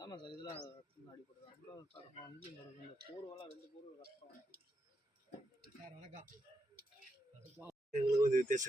ஆமாம் சார் இதெல்லாம் முன்னாடி போடுறேன் அவ்வளோ வந்து இந்த போர்வெல்லாம் ரெண்டு போர்வை கஷ்டம். சார் வணக்கம். எங்களுக்கு